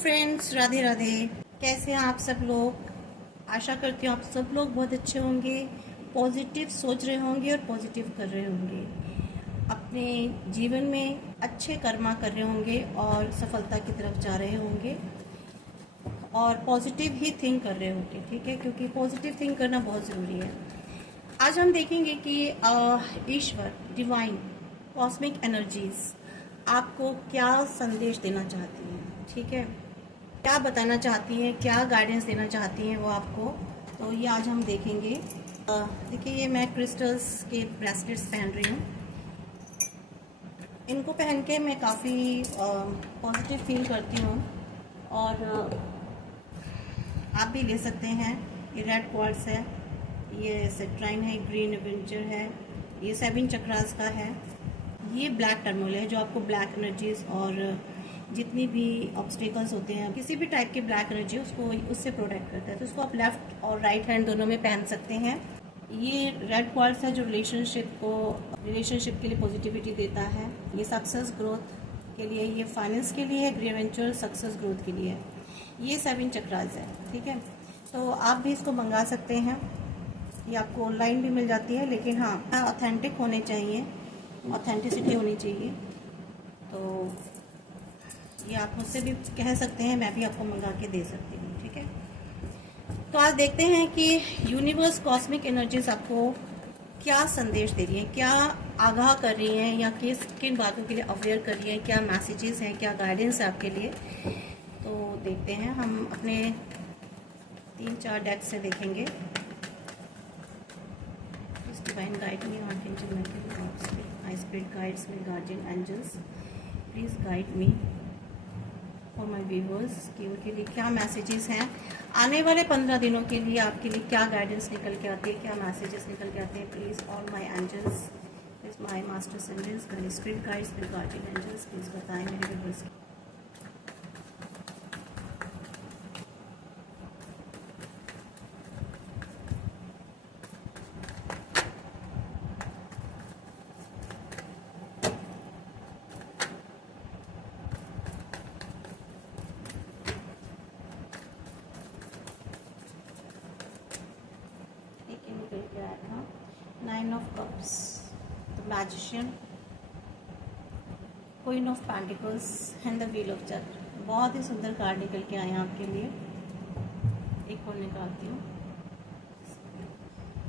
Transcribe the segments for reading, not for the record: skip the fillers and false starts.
Friends, Radhe Radhe. कैसे हैं आप सब लोग? आशा करती हूँ आप सब लोग बहुत अच्छे होंगे, पॉजिटिव सोच रहे होंगे और पॉजिटिव कर रहे होंगे, अपने जीवन में अच्छे कर्मा कर रहे होंगे और सफलता की तरफ जा रहे होंगे और पॉजिटिव ही थिंक कर रहे होंगे। ठीक है, क्योंकि पॉजिटिव थिंक करना बहुत ज़रूरी है। आज हम देखेंगे कि ईश्वर, डिवाइन, कॉस्मिक एनर्जीज आपको क्या संदेश देना चाहती हैं। ठीक है, क्या बताना चाहती हैं, क्या गाइडेंस देना चाहती हैं वो आपको, तो ये आज हम देखेंगे। देखिए, ये मैं क्रिस्टल्स के ब्रेसलेट्स पहन रही हूँ। इनको पहन के मैं काफ़ी पॉजिटिव फील करती हूँ और आप भी ले सकते हैं। ये रेड क्वार्ट्ज है, ये सिट्राइन है, ग्रीन एवेंचर है, ये 7 चक्रास का है। ये ब्लैक टर्मोल है जो आपको ब्लैक एनर्जीज और जितनी भी ऑब्स्टेकल्स होते हैं, किसी भी टाइप की ब्लैक एनर्जी उससे प्रोटेक्ट करता है। तो उसको आप लेफ्ट और राइट हैंड दोनों में पहन सकते हैं। ये रेड क्वार्ट्ज है जो रिलेशनशिप के लिए पॉजिटिविटी देता है। ये सक्सेस ग्रोथ के लिए, ये फाइनेंस के लिए है, ग्रीन एवेंचर सक्सेस ग्रोथ के लिए है। ये 7 चक्रास है। ठीक है, तो आप भी इसको मंगा सकते हैं। ये आपको ऑनलाइन भी मिल जाती है, लेकिन हाँ, ऑथेंटिक होने चाहिए, ऑथेंटिसिटी होनी चाहिए। तो ये आप मुझसे भी कह सकते हैं, मैं भी आपको मंगा के दे सकती हूँ। ठीक है, तो आज देखते हैं कि यूनिवर्स, कॉस्मिक एनर्जीज आपको क्या संदेश दे रही हैं, क्या आगाह कर रही हैं या किन बातों के लिए अवेयर कर रही हैं, क्या मैसेजेस हैं, क्या गाइडेंस है आपके लिए। तो देखते हैं, हम अपने 3-4 डेक से देखेंगे। Divine guide me, archangel Michael, my spirit guides me, guardian angels, please guide me और माय व्यूअर्स कि उनके लिए क्या मैसेजेस हैं आने वाले 15 दिनों के लिए। आपके लिए क्या गाइडेंस निकल के आती है, क्या मैसेजेस निकल के आते हैं। Please all my angels, please my masters angels, my spirit guides, my guardian angels, please बताएं मेरे viewers. Nine of Cups, the Magician, Queen of Pentacles and the Wheel of Chakra। बहुत ही सुंदर कार्ड निकल के आए हैं आपके लिए। एक और निकालती हूँ,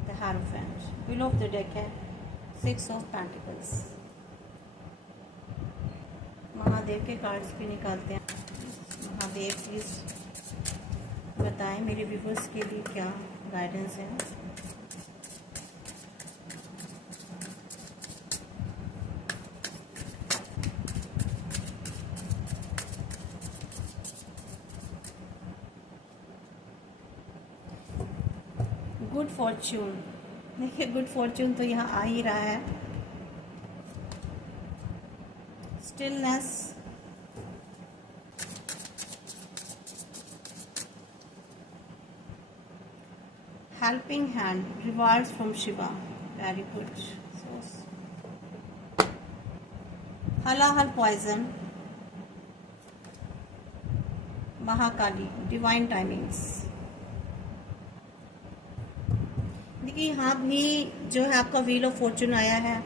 the Hierophant। Wheel of the deck है 6 of Pentacles। महादेव के कार्ड्स भी निकालते हैं। महादेव प्लीज बताएं मेरे व्यूवर्स के लिए क्या गाइडेंस है। गुड फॉर्च्यून, देखिए गुड फॉर्च्यून तो यहाँ आ ही रहा है। Stillness, helping hand, rewards from Shiva, very good. Halahal poison, Mahakali, divine timings. देखिए यहाँ भी जो है आपका व्हील ऑफ फॉर्चून आया है,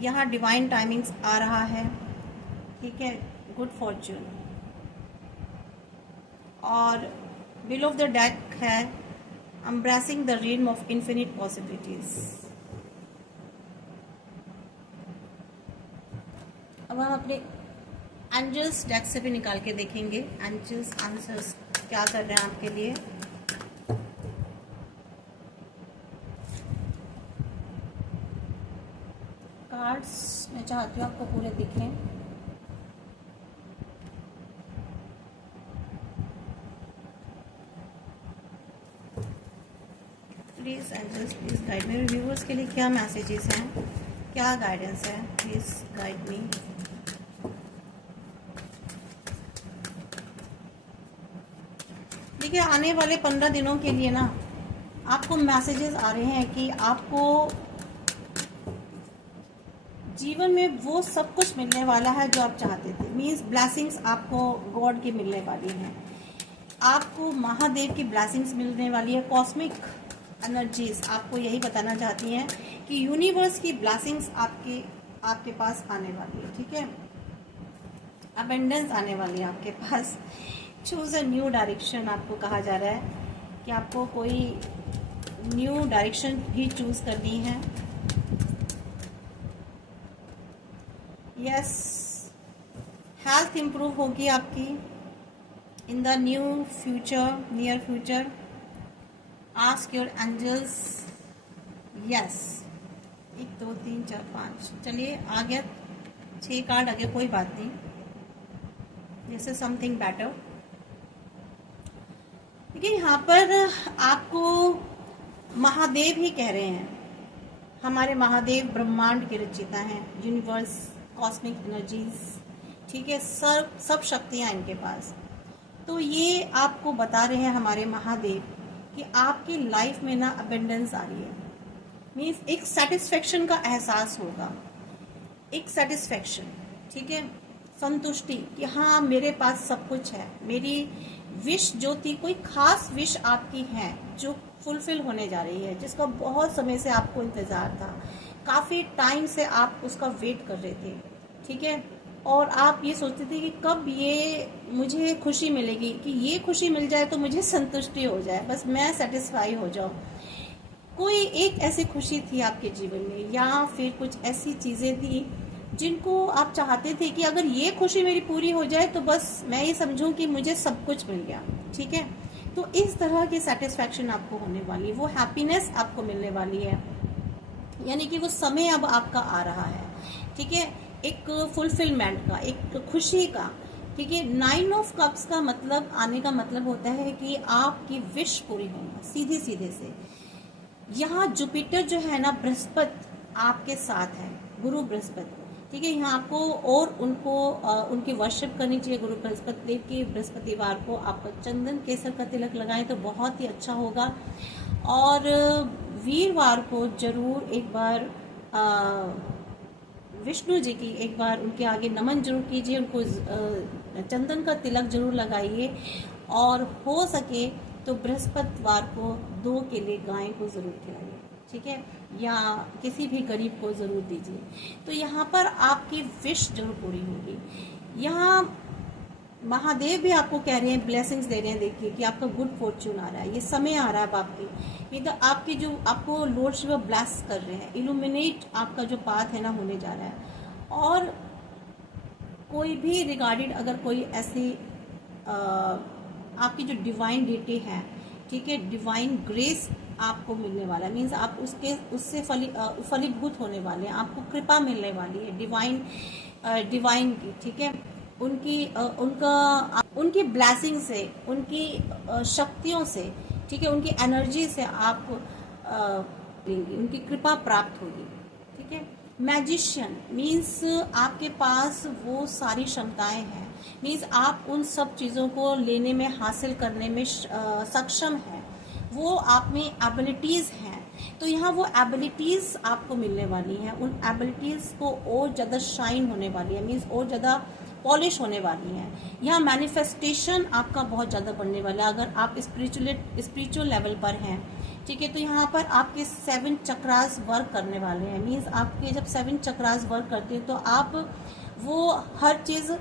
यहाँ डिवाइन टाइमिंग्स आ रहा है। ठीक है, गुड फॉर्चून। और व्हील ऑफ द डेक है embracing the realm of infinite possibilities. अब हम अपने एंजल्स डेक से भी निकाल के देखेंगे, एंजल्स आंसर्स क्या कर रहे हैं आपके लिए। कार्ड्स मैं चाहती हूँ आपको पूरे दिखें। प्लीज़ एंजल्स, प्लीज़ गाइड मेरे व्यूअर्स के लिए क्या मैसेजेस हैं, क्या गाइडेंस है, प्लीज़ गाइड मी। देखिए आने वाले 15 दिनों के लिए ना आपको मैसेजेस आ रहे हैं कि आपको जीवन में वो सब कुछ मिलने वाला है जो आप चाहते थे। मीन्स ब्लेसिंग्स आपको गॉड की मिलने वाली हैं, आपको महादेव की ब्लेसिंग्स मिलने वाली है। कॉस्मिक एनर्जीज आपको यही बताना चाहती हैं कि यूनिवर्स की ब्लेसिंग्स आपके पास आने वाली है। ठीक है, अबेंडेंस आने वाली है आपके पास। चूज अ न्यू डायरेक्शन आपको कहा जा रहा है कि आपको कोई न्यू डायरेक्शन भी चूज करनी है। यस, हेल्थ इंप्रूव होगी आपकी in the new future, near future. Ask your angels. Yes, 1 2 3 4 5, चलिए आ गया 6 कार्ड आ गया, कोई बात नहीं, दिस इज समथिंग बेटर। देखिए यहाँ पर आपको महादेव ही कह रहे हैं। हमारे महादेव ब्रह्मांड के रचयिता हैं, यूनिवर्स, कॉस्मिक एनर्जीज, ठीक है, सब शक्तियाँ इनके पास। तो ये आपको बता रहे हैं हमारे महादेव कि आपकी लाइफ में ना अबेंडेंस आ रही है। मीन्स एक सेटिस्फेक्शन का एहसास होगा, एक सेटिस्फेक्शन, ठीक है, संतुष्टि कि हाँ मेरे पास सब कुछ है। मेरी विश जो थी, कोई खास विश आपकी है जो फुलफिल होने जा रही है, जिसका बहुत समय से आपको इंतज़ार था, काफ़ी टाइम से आप उसका वेट कर रहे थे। ठीक है, और आप ये सोचते थे कि कब ये मुझे खुशी मिलेगी, कि ये खुशी मिल जाए तो मुझे संतुष्टि हो जाए, बस मैं सेटिस्फाई हो जाऊँ। कोई एक ऐसी खुशी थी आपके जीवन में, या फिर कुछ ऐसी चीज़ें थी जिनको आप चाहते थे कि अगर ये खुशी मेरी पूरी हो जाए तो बस मैं ये समझूं कि मुझे सब कुछ मिल गया। ठीक है, तो इस तरह की सेटिस्फैक्शन आपको होने वाली, वो हैप्पीनेस आपको मिलने वाली है, यानी कि वो समय अब आपका आ रहा है। ठीक है, एक फुलफिलमेंट का, एक खुशी का। ठीक है, 9 ऑफ कप्स का मतलब, आने का मतलब होता है कि आपकी विश पूरी होना, सीधे सीधे से। यहाँ जुपिटर जो है ना, बृहस्पति आपके साथ है, गुरु बृहस्पति। ठीक है, यहाँ आपको और उनको उनकी वर्शिप करनी चाहिए, गुरु बृहस्पति देव की। बृहस्पतिवार को आप चंदन केसर का तिलक लगाएं तो बहुत ही अच्छा होगा। और वीरवार को जरूर एक बार विष्णु जी की एक बार उनके आगे नमन जरूर कीजिए, उनको चंदन का तिलक जरूर लगाइए, और हो सके तो बृहस्पतिवार को 2 केले गाय को जरूर खिलाइए। ठीक है, या किसी भी गरीब को ज़रूर दीजिए। तो यहाँ पर आपकी विश जरूर पूरी होगी। यहाँ महादेव भी आपको कह रहे हैं, ब्लेसिंग्स दे रहे हैं। देखिए कि आपका गुड फॉर्च्यून आ रहा है, ये समय आ रहा है अब आपकी, मतलब आपकी जो आपको लॉर्ड शिव ब्लेस कर रहे हैं, इल्यूमिनेट आपका जो पाथ है ना होने जा रहा है। और कोई भी रिगार्डेड अगर कोई ऐसी आपकी जो डिवाइन डिटी है, ठीक है, डिवाइन ग्रेस आपको मिलने वाला है। मीन्स आप उससे फलीभूत होने वाले हैं, आपको कृपा मिलने वाली है डिवाइन की। ठीक है, उनकी ब्लेसिंग से, उनकी शक्तियों से, ठीक है, उनकी एनर्जी से आप उनकी कृपा प्राप्त होगी। ठीक है, मैजिशियन मीन्स आपके पास वो सारी क्षमताएं हैं। मीन्स आप उन सब चीज़ों को लेने में, हासिल करने में सक्षम हैं, वो आप में एबिलिटीज़ हैं। तो यहाँ वो एबिलिटीज़ आपको मिलने वाली हैं, उन एबिलिटीज़ को और ज़्यादा शाइन होने वाली है, मीन्स और ज़्यादा पॉलिश होने वाली हैं। यहाँ मैनिफेस्टेशन आपका बहुत ज़्यादा बढ़ने वाला है अगर आप स्पिरिचुअल लेवल पर हैं। ठीक है, तो यहाँ पर आपके 7 चक्रास वर्क करने वाले हैं। मीन्स आपके जब 7 चक्रास वर्क करते हैं तो आप वो हर चीज़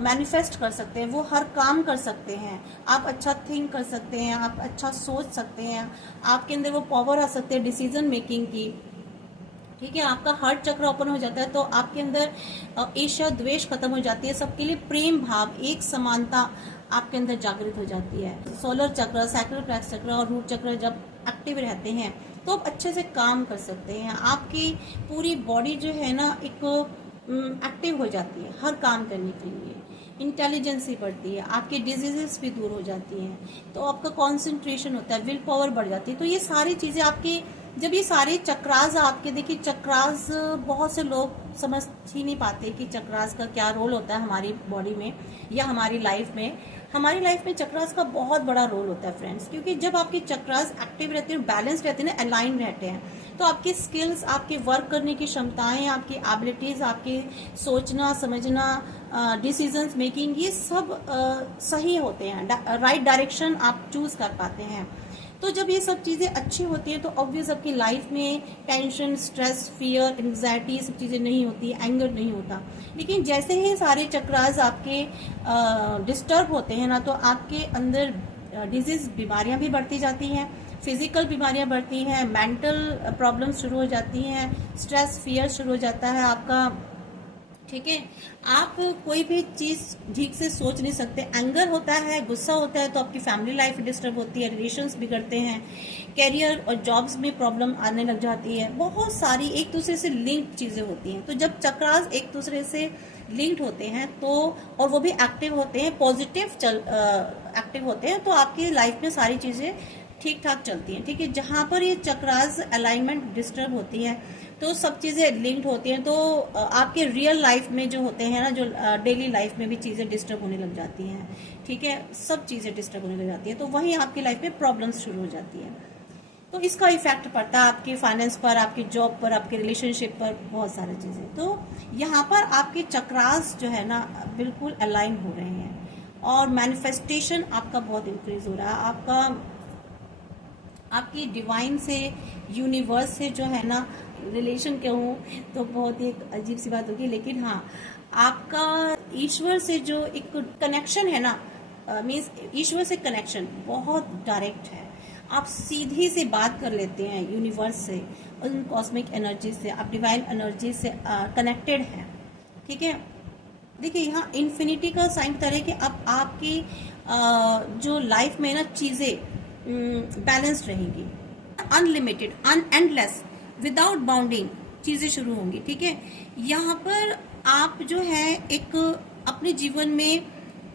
मैनिफेस्ट कर सकते हैं, वो हर काम कर सकते हैं, आप अच्छा थिंक कर सकते हैं, आप अच्छा सोच सकते हैं, आपके अंदर वो पावर आ सकते हैं डिसीजन मेकिंग की। ठीक है, आपका हार्ट चक्र ओपन हो जाता है तो आपके अंदर ईर्ष्या द्वेष खत्म हो जाती है, सबके लिए प्रेम भाव, एक समानता आपके अंदर जागृत हो जाती है। सोलर चक्र, सैक्रल प्लेक्स चक्र और रूट चक्र जब एक्टिव रहते हैं तो आप अच्छे से काम कर सकते हैं। आपकी पूरी बॉडी जो है ना एक एक्टिव हो जाती है हर काम करने के लिए, इंटेलिजेंस ही बढ़ती है, आपकी डिजीजेस भी दूर हो जाती हैं, तो आपका कंसंट्रेशन होता है, विल पावर बढ़ जाती है। तो ये सारी चीज़ें आपकी, जब ये सारे चक्रास आपके, देखिए चक्रास बहुत से लोग समझ ही नहीं पाते कि चक्रास का क्या रोल होता है हमारी बॉडी में या हमारी लाइफ में। हमारी लाइफ में चक्रास का बहुत बड़ा रोल होता है फ्रेंड्स, क्योंकि जब आपकी चक्रास एक्टिव रहते हैं, बैलेंस रहते हैं ना, अलाइन रहते हैं, तो आपकी स्किल्स, आपके वर्क करने की क्षमताएं, आपकी एबिलिटीज, आपके सोचना समझना, डिसीजंस मेकिंग, ये सब सही होते हैं, राइट डायरेक्शन आप चूज कर पाते हैं। तो जब ये सब चीज़ें अच्छी होती हैं तो ऑब्वियस आपकी लाइफ में टेंशन, स्ट्रेस, फियर, एंग्जाइटी, सब चीज़ें नहीं होती, एंगर नहीं होता। लेकिन जैसे ही सारे चक्रास आपके डिस्टर्ब होते हैं ना, तो आपके अंदर डिजीज, बीमारियां भी बढ़ती जाती हैं, फिजिकल बीमारियां बढ़ती हैं, मेंटल प्रॉब्लम्स शुरू हो जाती हैं, स्ट्रेस, फियर शुरू हो जाता है आपका। ठीक है, आप कोई भी चीज ठीक से सोच नहीं सकते, एंगर होता है, गुस्सा होता है, तो आपकी फैमिली लाइफ डिस्टर्ब होती है, रिलेशंस बिगड़ते हैं, करियर और जॉब्स में प्रॉब्लम आने लग जाती है, बहुत सारी एक दूसरे से लिंक्ड चीजें होती हैं। तो जब चक्रास एक दूसरे से लिंक्ड होते हैं तो, और वो भी एक्टिव होते हैं, पॉजिटिव एक्टिव होते हैं, तो आपकी लाइफ में सारी चीजें ठीक ठाक चलती हैं। ठीक है, जहां पर ये चक्रास अलाइनमेंट डिस्टर्ब होती है तो सब चीज़ें लिंक्ड होती हैं, तो आपके रियल लाइफ में जो होते हैं ना, जो डेली लाइफ में भी चीज़ें डिस्टर्ब होने लग जाती हैं। ठीक है, सब चीज़ें डिस्टर्ब होने लग जाती हैं, तो वहीं आपकी लाइफ में प्रॉब्लम्स शुरू हो जाती हैं। तो इसका इफेक्ट पड़ता है आपके फाइनेंस पर, आपकी जॉब पर, आपके रिलेशनशिप पर, बहुत सारी चीज़ें। तो यहाँ पर आपके चक्रास जो है ना बिल्कुल अलाइन हो रहे हैं और मैनिफेस्टेशन आपका बहुत इंक्रीज हो रहा है। आपकी डिवाइन से, यूनिवर्स से जो है ना रिलेशन कहूँ तो बहुत ही एक अजीब सी बात होगी, लेकिन हाँ, आपका ईश्वर से जो एक कनेक्शन है ना, मीन्स ईश्वर से कनेक्शन बहुत डायरेक्ट है। आप सीधी से बात कर लेते हैं यूनिवर्स से, उन कॉस्मिक एनर्जी से, आप डिवाइन एनर्जी से कनेक्टेड हैं। ठीक है, देखिए यहाँ इन्फिनिटी का साइन बता रहे हैं कि अब आपकी जो लाइफ में ना चीज़ें बैलेंस्ड रहेंगी, अनलिमिटेड, एंडलेस, विदाउट बाउंडिंग चीज़ें शुरू होंगी। ठीक है, यहाँ पर आप जो है एक अपने जीवन में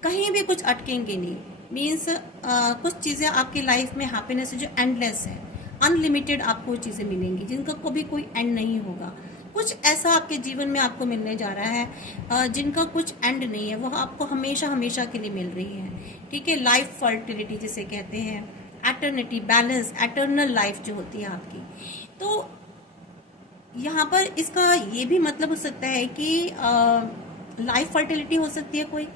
कहीं भी कुछ अटकेंगे नहीं, मीन्स कुछ चीज़ें आपकी लाइफ में हैप्पीनेस है जो एंडलेस है, अनलिमिटेड आपको चीज़ें मिलेंगी जिनका कभी कोई एंड नहीं होगा। कुछ ऐसा आपके जीवन में आपको मिलने जा रहा है जिनका कुछ एंड नहीं है, वह आपको हमेशा हमेशा के लिए मिल रही है। ठीक है, लाइफ फर्टिलिटी जिसे कहते हैं, एटर्निटी, बैलेंस, एटर्नल लाइफ जो होती है आपकी। तो यहाँ पर इसका ये भी मतलब हो सकता है कि लाइफ फर्टिलिटी हो सकती है कोई,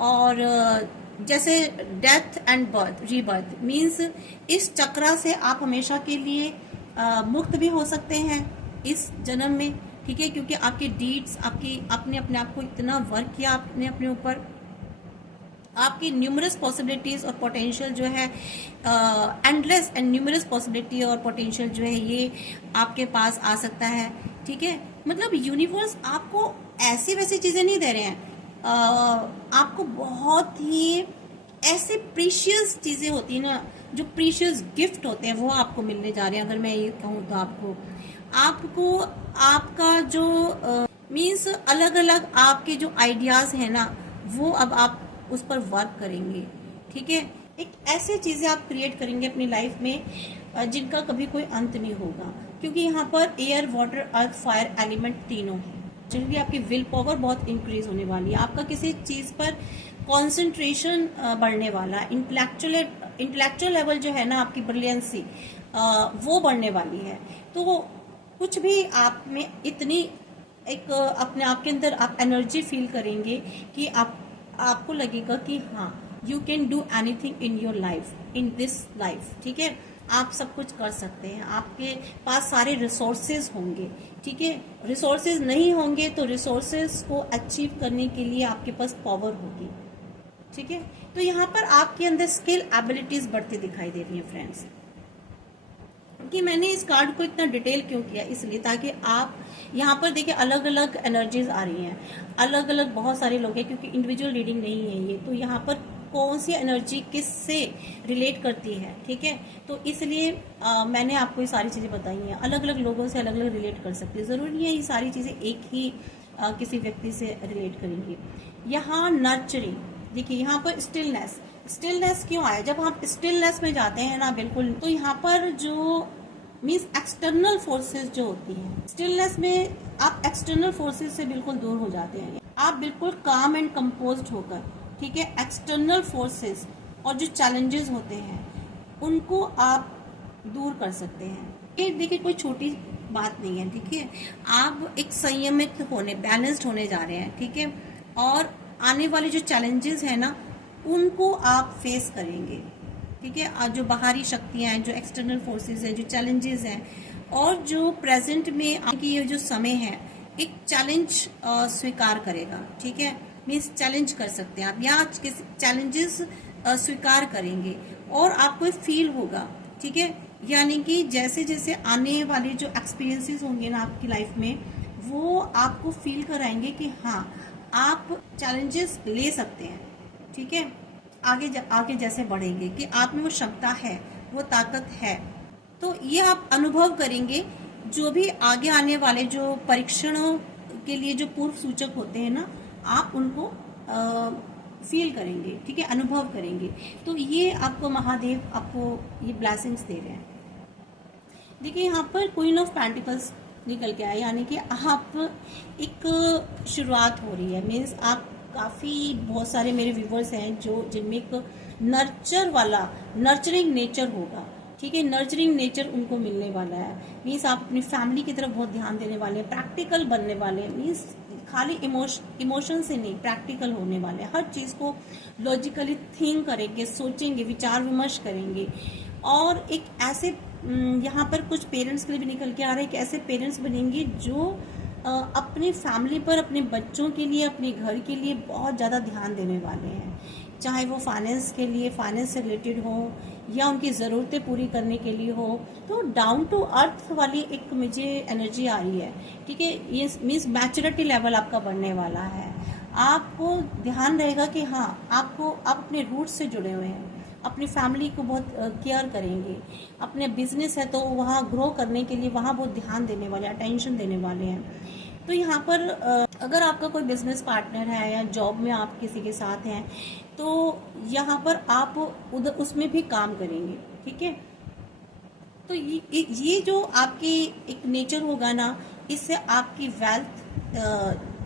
और जैसे death and birth, rebirth, means इस चक्रा से आप हमेशा के लिए मुक्त भी हो सकते हैं इस जन्म में। ठीक है, क्योंकि आपके डीड्स, आपने अपने आप को इतना वर्क किया, आपने अपने ऊपर, आपकी न्यूमरस पॉसिबिलिटीज और पोटेंशियल जो है, एंडलेस एंड न्यूमरस पॉसिबिलिटी और पोटेंशियल जो है ये आपके पास आ सकता है। ठीक है, मतलब यूनिवर्स आपको ऐसी वैसी चीजें नहीं दे रहे हैं, आपको बहुत ही ऐसे प्रीशियस चीजें होती है ना, जो प्रीशियस गिफ्ट होते हैं वो आपको मिलने जा रहे हैं। अगर मैं ये कहूँ तो आपको आपका जो मीन्स अलग अलग आपके जो आइडियाज है ना, वो अब आप उस पर वर्क करेंगे। ठीक है, एक ऐसी चीजें आप क्रिएट करेंगे अपनी लाइफ में जिनका कभी कोई अंत नहीं होगा, क्योंकि यहाँ पर एयर, वाटर, अर्थ, फायर एलिमेंट तीनों हैं। जनरली आपकी विल पावर बहुत इंक्रीज होने वाली है, आपका किसी चीज पर कंसंट्रेशन बढ़ने वाला है, इंटेलेक्चुअल लेवल जो है ना आपकी ब्रिलियंसी वो बढ़ने वाली है। तो कुछ भी आप में इतनी एक अपने आप के अंदर आप एनर्जी फील करेंगे कि आपको लगेगा कि हाँ, you can do anything in your life, in this life. ठीक है, आप सब कुछ कर सकते हैं, आपके पास सारे रिसोर्सेज होंगे। ठीक है, रिसोर्सेज नहीं होंगे तो रिसोर्सेज को अचीव करने के लिए आपके पास पावर होगी। ठीक है, तो यहाँ पर आपके अंदर स्किल, एबिलिटीज बढ़ती दिखाई दे रही है फ्रेंड्स। कि मैंने इस कार्ड को इतना डिटेल क्यों किया, इसलिए ताकि आप यहाँ पर देखिए अलग अलग एनर्जीज आ रही हैं, अलग अलग बहुत सारे लोग हैं, क्योंकि इंडिविजुअल रीडिंग नहीं है ये, तो यहाँ पर कौन सी एनर्जी किस से रिलेट करती है। ठीक है, तो इसलिए मैंने आपको ये सारी चीज़ें बताई हैं, अलग अलग लोगों से अलग अलग रिलेट कर सकते हैं, ज़रूरी नहीं है ये सारी चीज़ें एक ही किसी व्यक्ति से रिलेट करेंगी। यहाँ नर्चरिंग, देखिए यहाँ पर स्टिलनेस क्यों आया, जब आप स्टिलनेस में जाते हैं ना बिल्कुल, तो यहाँ पर जो मीन्स एक्सटर्नल फोर्सेस जो होती हैं, स्टिलनेस में आप एक्सटर्नल फोर्सेस से बिल्कुल दूर हो जाते हैं, आप बिल्कुल काम एंड कंपोज्ड होकर, ठीक है, एक्सटर्नल फोर्सेस और जो चैलेंजेस होते हैं उनको आप दूर कर सकते हैं। ये देखिए कोई छोटी बात नहीं है, ठीक है। आप एक संयमित होने, बैलेंस्ड होने जा रहे हैं, ठीक है। और आने वाले जो चैलेंजेस हैं ना, उनको आप फेस करेंगे, ठीक है। और जो बाहरी शक्तियां हैं, जो एक्सटर्नल फोर्सेस हैं, जो चैलेंजेस हैं, और जो प्रेजेंट में आपकी ये जो समय है, एक चैलेंज स्वीकार करेगा, ठीक है। मीन्स चैलेंज कर सकते हैं आप, या किसी चैलेंजेस स्वीकार करेंगे और आपको फील होगा, ठीक है। यानी कि जैसे जैसे आने वाले जो एक्सपीरियंसेस होंगे ना आपकी लाइफ में, वो आपको फील कराएंगे कि हाँ, आप चैलेंजेस ले सकते हैं, ठीक है। आगे जैसे बढ़ेंगे कि आप में वो क्षमता है, वो ताकत है। तो ये आप अनुभव करेंगे। जो भी आगे आने वाले जो परीक्षणों के लिए जो पूर्व सूचक होते हैं ना, आप उनको फील करेंगे, ठीक है, अनुभव करेंगे। तो ये आपको महादेव आपको ये ब्लेसिंग्स दे रहे हैं। देखिए यहाँ पर क्वीन ऑफ पेंटिकल्स निकल के आया, यानी कि आप एक शुरुआत हो रही है। मीन्स आप काफ़ी बहुत सारे मेरे व्यूवर्स हैं जो जिनमें एक नर्चरिंग नेचर होगा, ठीक है। नर्चरिंग नेचर उनको मिलने वाला है। मीन्स आप अपनी फैमिली की तरफ बहुत ध्यान देने वाले हैं, प्रैक्टिकल बनने वाले हैं। मीन्स खाली इमोशन से नहीं, प्रैक्टिकल होने वाले हैं। हर चीज़ को लॉजिकली थिंक करेंगे, सोचेंगे, विचार विमर्श करेंगे। और एक ऐसे यहाँ पर कुछ पेरेंट्स के लिए भी निकल के आ रहे हैं कि ऐसे पेरेंट्स बनेंगे जो अपनी फैमिली पर, अपने बच्चों के लिए, अपने घर के लिए बहुत ज़्यादा ध्यान देने वाले हैं। चाहे वो फाइनेंस के लिए, फाइनेंस से रिलेटेड हो, या उनकी ज़रूरतें पूरी करने के लिए हो। तो डाउन टू अर्थ वाली एक मुझे एनर्जी आ रही है, ठीक है। ये मीन्स मैच्योरिटी लेवल आपका बढ़ने वाला है। आपको ध्यान रहेगा कि हाँ, आप अपने रूट्स से जुड़े हुए हैं, अपनी फैमिली को बहुत केयर करेंगे। अपने बिजनेस है तो वहाँ ग्रो करने के लिए वहाँ बहुत ध्यान देने वाले, अटेंशन देने वाले हैं। तो यहाँ पर अगर आपका कोई बिजनेस पार्टनर है या जॉब में आप किसी के साथ हैं, तो यहाँ पर आप उधर उसमें भी काम करेंगे, ठीक है। तो ये जो आपकी एक नेचर होगा ना, इससे आपकी वेल्थ,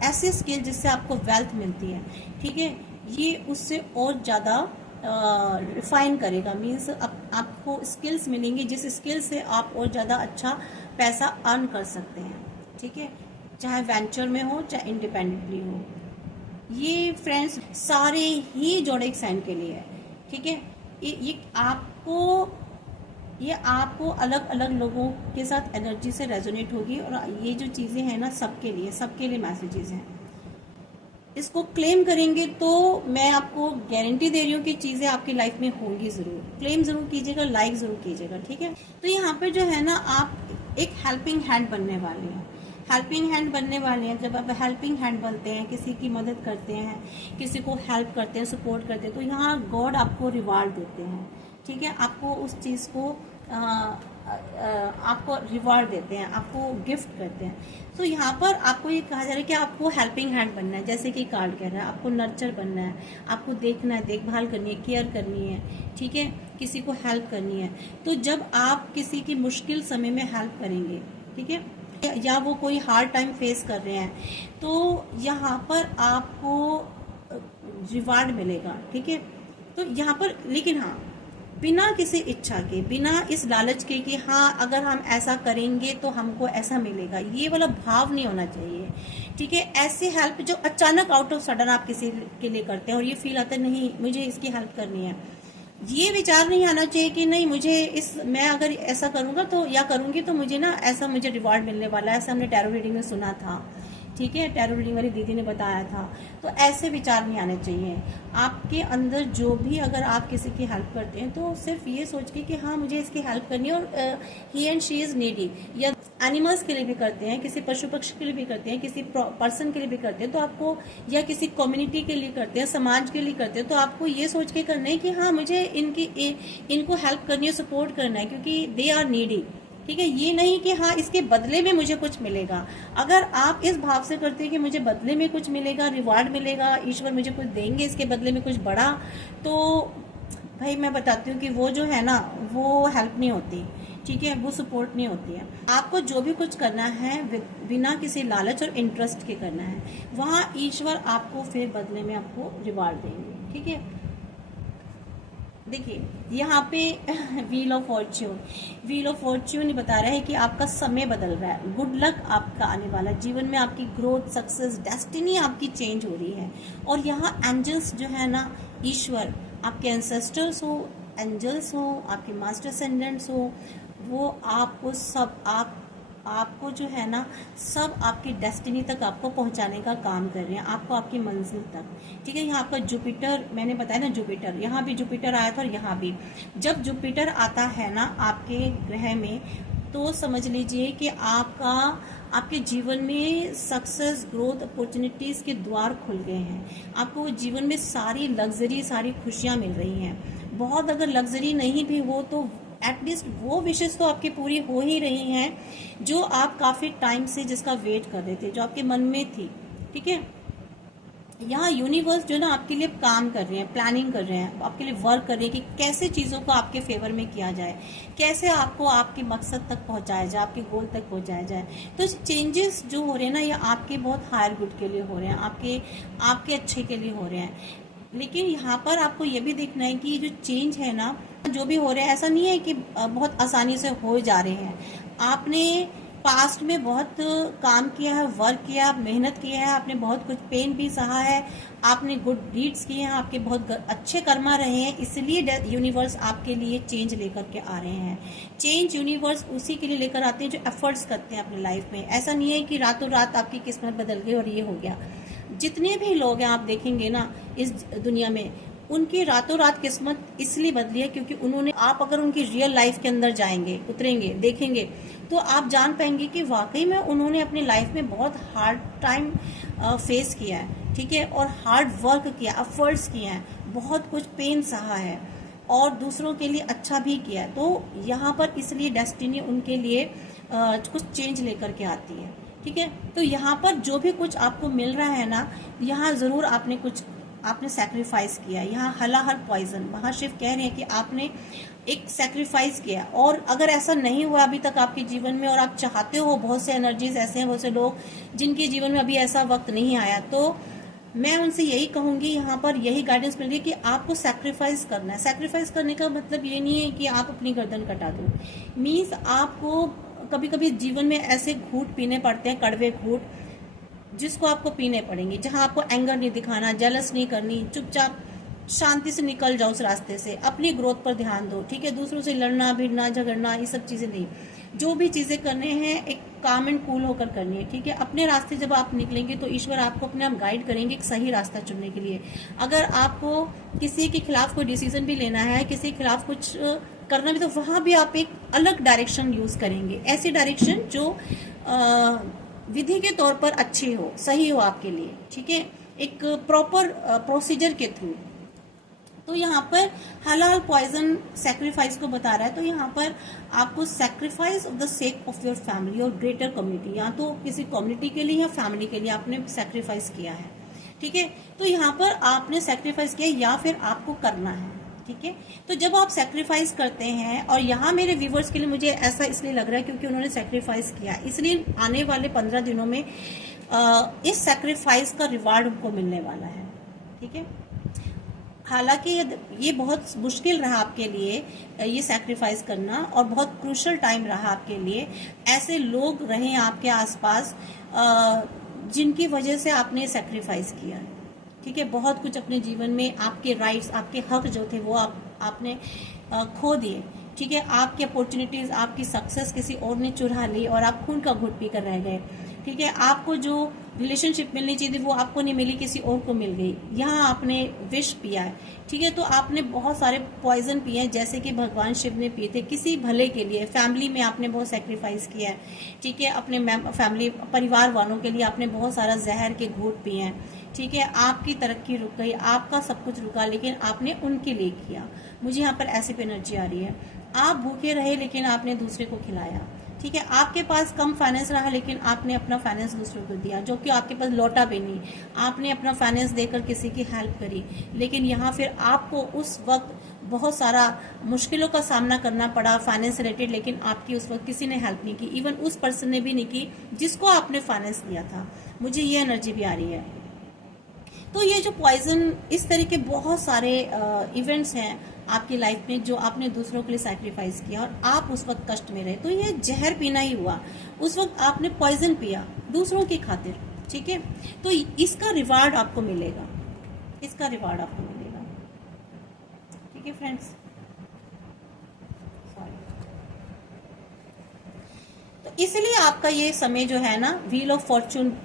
ऐसे स्किल जिससे आपको वेल्थ मिलती है, ठीक है, ये उससे और ज़्यादा रिफाइन करेगा। मीन्स आपको स्किल्स मिलेंगी जिस स्किल से आप और ज़्यादा अच्छा पैसा अर्न कर सकते हैं, ठीक है। चाहे वेंचर में हो, चाहे इंडिपेंडेंटली हो। ये फ्रेंड्स सारे ही जोडिक साइन के लिए है, ठीक है। ये आपको अलग अलग लोगों के साथ एनर्जी से रेजोनेट होगी। और ये जो चीज़ें हैं ना, सबके लिए मैसेजेस हैं। इसको क्लेम करेंगे तो मैं आपको गारंटी दे रही हूँ कि चीज़ें आपकी लाइफ में होंगी ज़रूर। क्लेम ज़रूर कीजिएगा, लाइक ज़रूर कीजिएगा, ठीक है। तो यहाँ पे जो है ना, आप एक हेल्पिंग हैंड बनने वाले हैं। जब आप हेल्पिंग हैंड बनते हैं, किसी की मदद करते हैं, किसी को हेल्प करते हैं, सपोर्ट करते हैं, तो यहाँ गॉड आपको रिवार्ड देते हैं, ठीक है। आपको उस चीज़ को आपको रिवार्ड देते हैं, आपको गिफ्ट करते हैं। तो यहाँ पर आपको ये कहा जा रहा है कि आपको हेल्पिंग हैंड बनना है। जैसे कि कार्ड कह रहा है, आपको नर्चर बनना है, आपको देखना है, देखभाल करनी है, केयर करनी है, ठीक है, किसी को हेल्प करनी है। तो जब आप किसी की मुश्किल समय में हेल्प करेंगे, ठीक है, या वो कोई हार्ड टाइम फेस कर रहे हैं, तो यहाँ पर आपको रिवार्ड मिलेगा, ठीक है। तो यहाँ पर लेकिन हाँ, बिना किसी इच्छा के, बिना इस लालच के कि हाँ अगर हम ऐसा करेंगे तो हमको ऐसा मिलेगा, ये वाला भाव नहीं होना चाहिए, ठीक है। ऐसे हेल्प जो अचानक आउट ऑफ सडन आप किसी के लिए करते हैं और ये फील आता है नहीं मुझे इसकी हेल्प करनी है, ये विचार नहीं आना चाहिए कि नहीं मैं अगर ऐसा करूँगा तो या करूँगी तो मुझे ना ऐसा मुझे रिवॉर्ड मिलने वाला है। ऐसा हमने टैरो रीडिंग में सुना था, ठीक है, टैरो रीडिंग वाली दीदी ने बताया था। तो ऐसे विचार नहीं आने चाहिए आपके अंदर। जो भी अगर आप किसी की हेल्प करते हैं तो सिर्फ ये सोच के कि हाँ मुझे इसकी हेल्प करनी है, और ही एंड शी इज़ नीडी, या एनिमल्स के लिए भी करते हैं, किसी पशु पक्षी के लिए भी करते हैं, किसी पर्सन के लिए भी करते हैं, तो आपको, या किसी कम्युनिटी के लिए करते हैं, समाज के लिए करते हैं, तो आपको ये सोच के करना है कि हाँ मुझे इनको हेल्प करनी है, सपोर्ट करना है, क्योंकि दे आर नीडी, ठीक है। ये नहीं कि हाँ इसके बदले में मुझे कुछ मिलेगा। अगर आप इस भाव से करते हैं कि मुझे बदले में कुछ मिलेगा, रिवार्ड मिलेगा, ईश्वर मुझे कुछ देंगे इसके बदले में कुछ बड़ा, तो भाई मैं बताती हूँ कि वो जो है ना वो हेल्प नहीं होती, ठीक है, वो सपोर्ट नहीं होती है। आपको जो भी कुछ करना है बिना किसी लालच और इंटरेस्ट के करना है, वहाँ ईश्वर आपको फिर बदले में आपको रिवार्ड देंगे, ठीक है। देखिए यहाँ पे व्हील ऑफ फॉर्च्यून बता रहा है कि आपका समय बदल रहा है, गुड लक आपका आने वाला, जीवन में आपकी ग्रोथ, सक्सेस, डेस्टिनी आपकी चेंज हो रही है। और यहाँ एंजल्स जो है ना, ईश्वर, आपके एंसेस्टर्स हो, एंजल्स हो, आपके मास्टर असेंडेंट्स हो, वो आपको सब आपको जो है ना, सब आपकी डेस्टिनी तक आपको पहुंचाने का काम कर रहे हैं, आपको आपकी मंजिल तक। ठीक है, यहाँ आपका जुपिटर, मैंने बताया ना जुपिटर, यहाँ भी जुपिटर आया था और यहाँ भी। जब जुपिटर आता है ना आपके ग्रह में, तो समझ लीजिए कि आपके जीवन में सक्सेस, ग्रोथ, अपॉर्चुनिटीज के द्वार खुल गए हैं। आपको जीवन में सारी लग्जरी, सारी खुशियाँ मिल रही हैं। बहुत अगर लग्जरी नहीं भी हो तो एटलीस्ट वो विशेष तो आपकी पूरी हो ही रही हैं जो आप काफ़ी टाइम से जिसका वेट कर रहे थे, जो आपके मन में थी। ठीक है, यहाँ यूनिवर्स जो ना आपके लिए काम कर रहे हैं, प्लानिंग कर रहे हैं, आपके लिए वर्क कर रहे हैं कि कैसे चीज़ों को आपके फेवर में किया जाए, कैसे आपको आपके मकसद तक पहुँचाया जाए, आपके गोल तक पहुँचाया जाए। तो चेंजेस जो हो रहे हैं ना, ये आपके बहुत हायर गुड के लिए हो रहे हैं, आपके अच्छे के लिए हो रहे हैं। लेकिन यहाँ पर आपको ये भी देखना है कि ये जो चेंज है ना, जो भी हो रहा है, ऐसा नहीं है कि बहुत आसानी से हो जा रहे हैं। आपने पास्ट में बहुत काम किया है, वर्क किया, मेहनत किया है, आपने बहुत कुछ पेन भी सहा है, आपने गुड डीड्स किए हैं, आपके बहुत अच्छे कर्मा रहे हैं, इसलिए यूनिवर्स आपके लिए चेंज लेकर के आ रहे हैं। चेंज यूनिवर्स उसी के लिए लेकर आते हैं जो एफर्ट्स करते हैं अपनी लाइफ में। ऐसा नहीं है कि रातों रात आपकी किस्मत बदल गई और ये हो गया। जितने भी लोग हैं आप देखेंगे ना इस दुनिया में, उनकी रातों रात किस्मत इसलिए बदली है क्योंकि उन्होंने, आप अगर उनकी रियल लाइफ के अंदर जाएंगे, उतरेंगे, देखेंगे, तो आप जान पाएंगे कि वाकई में उन्होंने अपनी लाइफ में बहुत हार्ड टाइम फेस किया है। ठीक है, और हार्ड वर्क किया, एफर्ट्स किए हैं, बहुत कुछ पेन सहा है और दूसरों के लिए अच्छा भी किया है। तो यहाँ पर इसलिए डेस्टिनी उनके लिए कुछ चेंज लेकर के आती है। ठीक है, तो यहाँ पर जो भी कुछ आपको मिल रहा है ना, यहाँ ज़रूर आपने सैक्रिफाइस किया। यहाँ हलाहल पॉइजन, महाशिव कह रहे हैं कि आपने एक सैक्रिफाइस किया। और अगर ऐसा नहीं हुआ अभी तक आपके जीवन में और आप चाहते हो, बहुत से एनर्जीज ऐसे हैं, बहुत से लोग जिनके जीवन में अभी ऐसा वक्त नहीं आया, तो मैं उनसे यही कहूँगी, यहाँ पर यही गाइडेंस मिल रही है कि आपको सैक्रिफाइस करना है। सैक्रिफाइस करने का मतलब ये नहीं है कि आप अपनी गर्दन कटा दो। मीन्स आपको कभी कभी जीवन में ऐसे घूंट पीने पड़ते हैं, कड़वे घूंट, जिसको आपको पीने पड़ेंगे, जहां आपको एंगर नहीं दिखाना, जेलस नहीं करनी, चुपचाप शांति से निकल जाओ उस रास्ते से, अपनी ग्रोथ पर ध्यान दो। ठीक है, दूसरों से लड़ना, भिड़ना, झगड़ना, ये सब चीज़ें नहीं। जो भी चीज़ें करने हैं एक काम एंड कूल होकर करनी है। ठीक है, अपने रास्ते जब आप निकलेंगे तो ईश्वर आपको अपने आप गाइड करेंगे एक सही रास्ता चुनने के लिए। अगर आपको किसी के खिलाफ कोई डिसीजन भी लेना है, किसी के खिलाफ कुछ करना भी, तो वहाँ भी आप एक अलग डायरेक्शन यूज करेंगे, ऐसी डायरेक्शन जो विधि के तौर पर अच्छी हो, सही हो आपके लिए। ठीक है, एक प्रॉपर प्रोसीजर के थ्रू। तो यहाँ पर हलाल पॉइजन सैक्रिफाइस को बता रहा है। तो यहाँ पर आपको sacrifice of the sake of your family और ग्रेटर कम्युनिटी, या तो किसी कम्युनिटी के लिए या फैमिली के लिए आपने सैक्रिफाइस किया है। ठीक है, तो यहाँ पर आपने सैक्रिफाइस किया या फिर आपको करना है। ठीक है, तो जब आप सैक्रिफाइस करते हैं, और यहाँ मेरे व्यूवर्स के लिए मुझे ऐसा इसलिए लग रहा है क्योंकि उन्होंने सैक्रिफाइस किया, इसलिए आने वाले 15 दिनों में इस सैक्रिफाइस का रिवार्ड उनको मिलने वाला है। ठीक है, हालांकि ये बहुत मुश्किल रहा आपके लिए ये सैक्रिफाइस करना, और बहुत क्रूशल टाइम रहा आपके लिए। ऐसे लोग रहे आपके आसपास जिनकी वजह से आपने सैक्रिफाइस किया। ठीक है, बहुत कुछ अपने जीवन में, आपके राइट्स, आपके हक जो थे वो आपने खो दिए। ठीक है, आपकी अपॉर्चुनिटीज, आपकी सक्सेस किसी और ने चुरा ली और आप खून का घुट पी कर रह गए। ठीक है, आपको जो रिलेशनशिप मिलनी चाहिए थी वो आपको नहीं मिली, किसी और को मिल गई। यहाँ आपने विष पिया है। ठीक है, तो आपने बहुत सारे पॉइजन पिए हैं, जैसे कि भगवान शिव ने पिए थे किसी भले के लिए। फैमिली में आपने बहुत सेक्रीफाइस किया है। ठीक है, अपने फैमिली परिवार वालों के लिए आपने बहुत सारा जहर के घूंट पिए हैं। ठीक है, आपकी तरक्की रुक गई, आपका सब कुछ रुका, लेकिन आपने उनके लिए किया। मुझे यहाँ पर ऐसी एनर्जी आ रही है, आप भूखे रहे लेकिन आपने दूसरे को खिलाया। ठीक है, आपके पास कम फाइनेंस रहा लेकिन आपने अपना फाइनेंस दूसरों को दिया, जो कि आपके पास लौटा भी नहीं। आपने अपना फाइनेंस देकर किसी की हेल्प करी, लेकिन यहाँ फिर आपको उस वक्त बहुत सारा मुश्किलों का सामना करना पड़ा फाइनेंस रिलेटेड, लेकिन आपकी उस वक्त किसी ने हेल्प नहीं की, इवन उस पर्सन ने भी नहीं की जिसको आपने फाइनेंस दिया था। मुझे ये एनर्जी भी आ रही है। तो ये जो पॉइजन, इस तरह के बहुत सारे इवेंट्स हैं आपकी लाइफ में जो आपने दूसरों के लिए सैक्रिफाइस किया और आप उस वक्त कष्ट में रहे, तो ये जहर पीना ही हुआ। उस वक्त आपने पॉइजन पिया दूसरों की खातिर, ठीक है, तो इसका रिवार्ड आपको मिलेगा, इसका रिवार्ड आपको मिलेगा, ठीक है फ्रेंड्स। तो इसलिए आपका ये समय जो है ना, व्हील ऑफ फॉर्चून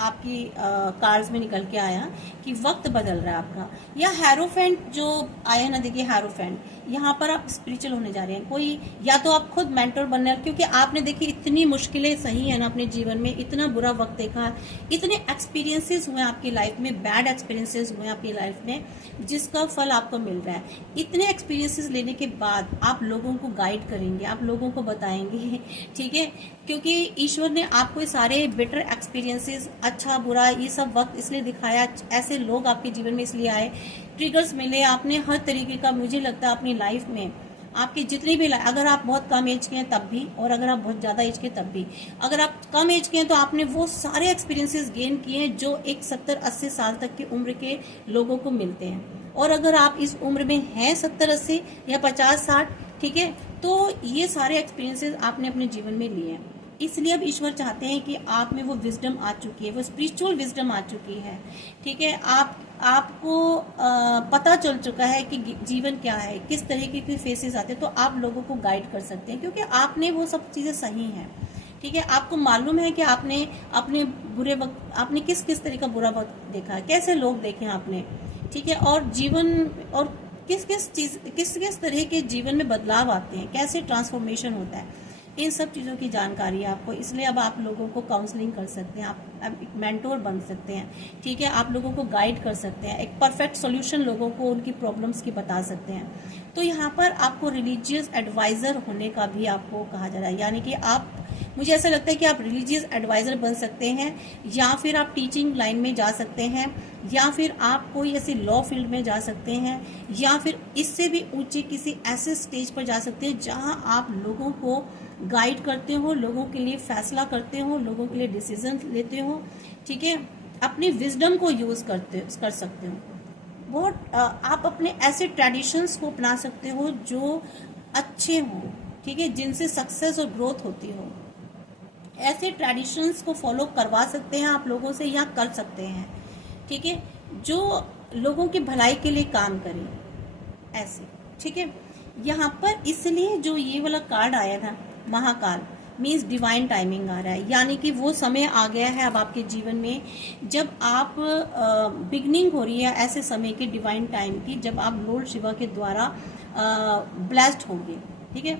आपकी कार्ड्स में निकल के आया कि वक्त बदल रहा है आपका। या हेरोफेंट जो आया ना, देखिए हेरोफेंट, यहाँ पर आप स्पिरिचुअल होने जा रहे हैं। कोई या तो आप खुद मेंटर बनने हैं, क्योंकि आपने देखिए इतनी मुश्किलें सही है ना अपने जीवन में, इतना बुरा वक्त देखा, इतने एक्सपीरियंसेस हुए आपकी लाइफ में, बैड एक्सपीरियंसेस हुए आपकी लाइफ में, जिसका फल आपको मिल रहा है। इतने एक्सपीरियंसेस लेने के बाद आप लोगों को गाइड करेंगे, आप लोगों को बताएंगे, ठीक है, क्योंकि ईश्वर ने आपको सारे बेटर एक्सपीरियंसेस, अच्छा बुरा, ये सब वक्त इसलिए दिखाया, ऐसे लोग आपके जीवन में इसलिए आए, ट्रिगर्स मिले, आपने हर तरीके का, मुझे लगता है अपनी लाइफ में आपकी जितनी भी, अगर आप बहुत कम एज के हैं तब भी, और अगर आप बहुत ज़्यादा एज के तब भी, अगर आप कम एज के हैं तो आपने वो सारे एक्सपीरियंसेस गेन किए हैं जो एक 70-80 साल तक की उम्र के लोगों को मिलते हैं। और अगर आप इस उम्र में हैं 70-80 या 50-60, ठीक है, तो ये सारे एक्सपीरियंसेस आपने अपने जीवन में लिए हैं। इसलिए अब ईश्वर चाहते हैं कि आप में वो विजडम आ चुकी है, वो स्पिरिचुअल विजडम आ चुकी है, ठीक है, आपको पता चल चुका है कि जीवन क्या है, किस तरीके के फेसेस आते हैं, तो आप लोगों को गाइड कर सकते हैं, क्योंकि आपने वो सब चीज़ें सही हैं, ठीक है, आपको मालूम है कि आपने अपने बुरे वक्त, आपने किस किस तरह का बुरा वक्त देखा है, कैसे लोग देखे आपने, ठीक है, और जीवन, और किस किस तरह के जीवन में बदलाव आते हैं, कैसे ट्रांसफॉर्मेशन होता है, इन सब चीज़ों की जानकारी है आपको। इसलिए अब आप लोगों को काउंसलिंग कर सकते हैं, आप एक मेंटोर बन सकते हैं, ठीक है, आप लोगों को गाइड कर सकते हैं, एक परफेक्ट सॉल्यूशन लोगों को उनकी प्रॉब्लम्स की बता सकते हैं। तो यहाँ पर आपको रिलीजियस एडवाइज़र होने का भी आपको कहा जा रहा है, यानी कि आप, मुझे ऐसा लगता है कि आप रिलीजियस एडवाइज़र बन सकते हैं, या फिर आप टीचिंग लाइन में जा सकते हैं, या फिर आप कोई ऐसे लॉ फील्ड में जा सकते हैं, या फिर इससे भी ऊंचे किसी ऐसे स्टेज पर जा सकते हैं जहां आप लोगों को गाइड करते हो, लोगों के लिए फैसला करते हो, लोगों के लिए डिसीजन लेते हो, ठीक है, अपनी विजडम को यूज़ कर सकते हो। बहुत आप अपने ऐसे ट्रेडिशंस को अपना सकते हो जो अच्छे हों, ठीक है, जिनसे सक्सेस और ग्रोथ होती हो। ऐसे ट्रेडिशंस को फॉलो करवा सकते हैं आप लोगों से, या कर सकते हैं, ठीक है, जो लोगों की भलाई के लिए काम करें, ऐसे, ठीक है। यहाँ पर इसलिए जो ये वाला कार्ड आया था, महाकाल, मीन्स डिवाइन टाइमिंग आ रहा है, यानी कि वो समय आ गया है अब आपके जीवन में जब आप बिगनिंग हो रही है ऐसे समय के डिवाइन टाइम की, जब आप लॉर्ड शिवा के द्वारा ब्लेस्ड होंगे, ठीक है,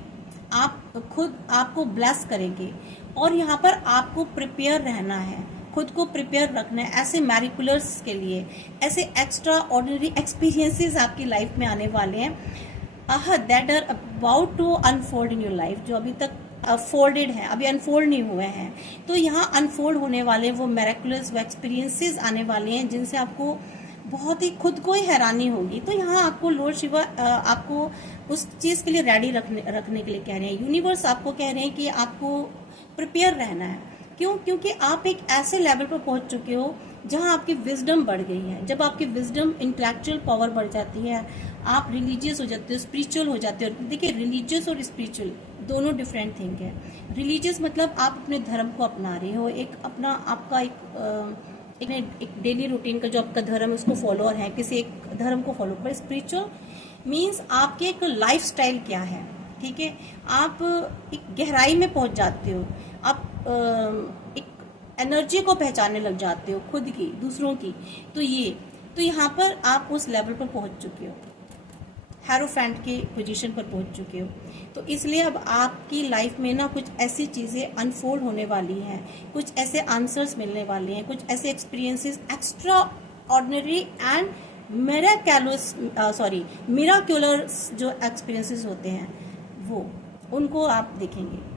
आप खुद आपको ब्लेस करेंगे। और यहाँ पर आपको प्रिपेयर रहना है, खुद को प्रिपेयर रखना है ऐसे मैरिकुलर्स के लिए, ऐसे एक्स्ट्रा ऑर्डिनरी एक्सपीरियंसेस आपकी लाइफ में आने वाले हैं, that are about to unfold in your life, जो अभी तक फोल्डेड है, अभी अनफोल्ड नहीं हुए हैं, तो यहाँ अनफोल्ड होने वाले वो मैरिकुलर्स, वो एक्सपीरियंसेस आने वाले हैं जिनसे आपको बहुत ही खुद को ही हैरानी होगी। तो यहाँ आपको लॉर्ड शिवा आपको उस चीज़ के लिए रेडी रखने के लिए कह रहे हैं, यूनिवर्स आपको कह रहे हैं कि आपको प्रिपेयर रहना है। क्यों? क्योंकि आप एक ऐसे लेवल पर पहुंच चुके हो जहां आपकी विजडम बढ़ गई है। जब आपकी विजडम, इंटेलेक्चुअल पावर बढ़ जाती है, आप रिलीजियस हो जाते हो, स्पिरिचुअल हो जाते हो। देखिए, रिलीजियस और स्पिरिचुअल दोनों डिफरेंट थिंग है। रिलीजियस मतलब आप अपने धर्म को अपना रहे हो, एक अपना आपका एक डेली रूटीन का जो आपका धर्म है उसको फॉलोअर है, किसी एक धर्म को फॉलो कर। स्पिरिचुअल मीन्स आपके एक लाइफ स्टाइल क्या है, ठीक है, आप एक गहराई में पहुंच जाते हो, आप एक एनर्जी को पहचानने लग जाते हो, खुद की, दूसरों की। तो यहाँ पर आप उस लेवल पर पहुंच चुके हो, हेरोफेंट की पोजीशन पर पहुंच चुके हो। तो इसलिए अब आपकी लाइफ में ना कुछ ऐसी चीज़ें अनफोल्ड होने वाली हैं, कुछ ऐसे आंसर्स मिलने वाले हैं, कुछ ऐसे एक्सपीरियंसेस एक्स्ट्रा ऑर्डिनरी एंड मिराक्युलर जो एक्सपीरियंसेस होते हैं वो, उनको आप देखेंगे।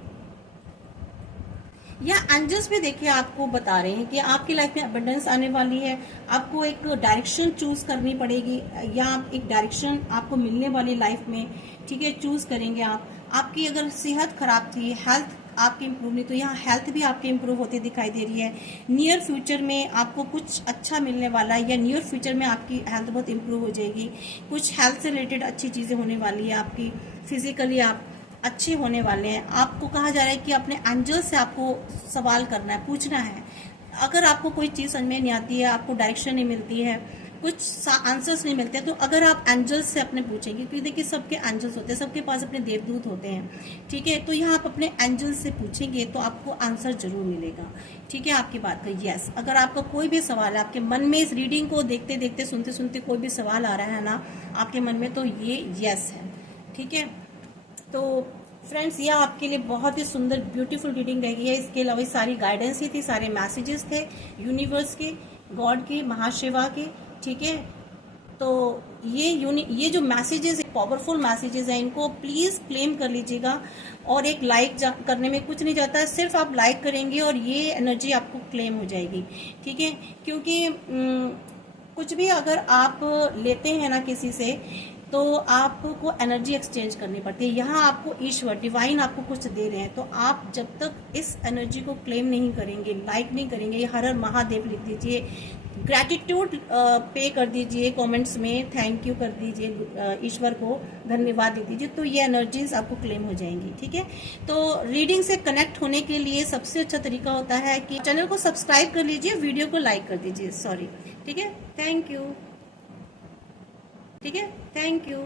या एंजल्स भी देखिए आपको बता रहे हैं कि आपकी लाइफ में अबंडेंस आने वाली है, आपको एक डायरेक्शन चूज करनी पड़ेगी, या आप एक डायरेक्शन आपको मिलने वाली लाइफ में, ठीक है, चूज करेंगे आप। आपकी अगर सेहत खराब थी, हेल्थ आपके इम्प्रूव नहीं तो यहाँ हेल्थ भी आपके इम्प्रूव होती दिखाई दे रही है। नियर फ्यूचर में आपको कुछ अच्छा मिलने वाला है, या नियर फ्यूचर में आपकी हेल्थ बहुत इम्प्रूव हो जाएगी। कुछ हेल्थ से रिलेटेड अच्छी चीज़ें होने वाली है, आपकी फिजिकली आप अच्छे होने वाले हैं। आपको कहा जा रहा है कि अपने एंजल से आपको सवाल करना है, पूछना है। अगर आपको कोई चीज़ समझ में नहीं आती है, आपको डायरेक्शन नहीं मिलती है, कुछ आंसर्स नहीं मिलते, तो अगर आप एंजल्स से अपने पूछेंगे, क्योंकि देखिए सबके एंजल्स होते हैं, सबके पास अपने देवदूत होते हैं, ठीक है। तो यहाँ आप अपने एंजल्स से पूछेंगे तो आपको आंसर जरूर मिलेगा, ठीक है। आपकी बात का यस। अगर आपका कोई भी सवाल है, आपके मन में इस रीडिंग को देखते देखते सुनते सुनते कोई भी सवाल आ रहा है ना आपके मन में, तो ये यस है, ठीक है। तो फ्रेंड्स, यह आपके लिए बहुत ही सुंदर ब्यूटीफुल रीडिंग रही है। इसके अलावा सारी गाइडेंस ही थी, सारे मैसेजेस थे यूनिवर्स के, गॉड के, महाशिवा के, ठीक है। तो ये जो मैसेजेस, पावरफुल मैसेजेस हैं, इनको प्लीज़ क्लेम कर लीजिएगा। और एक लाइक करने में कुछ नहीं जाता है, सिर्फ आप लाइक करेंगे और ये एनर्जी आपको क्लेम हो जाएगी, ठीक है। क्योंकि कुछ भी अगर आप लेते हैं ना किसी से, तो आपको एनर्जी एक्सचेंज करनी पड़ती है। यहाँ आपको ईश्वर, डिवाइन आपको कुछ दे रहे हैं, तो आप जब तक इस एनर्जी को क्लेम नहीं करेंगे, लाइक नहीं करेंगे, हर हर महादेव लिख दीजिए, ग्रैटिट्यूड पे कर दीजिए कमेंट्स में, थैंक यू कर दीजिए, ईश्वर को धन्यवाद लिख दीजिए, तो ये एनर्जीज आपको क्लेम हो जाएंगी, ठीक है। तो रीडिंग से कनेक्ट होने के लिए सबसे अच्छा तरीका होता है कि चैनल को सब्सक्राइब कर लीजिए, वीडियो को लाइक कर दीजिए, सॉरी, ठीक है। थैंक यू, ठीक है, थैंक यू।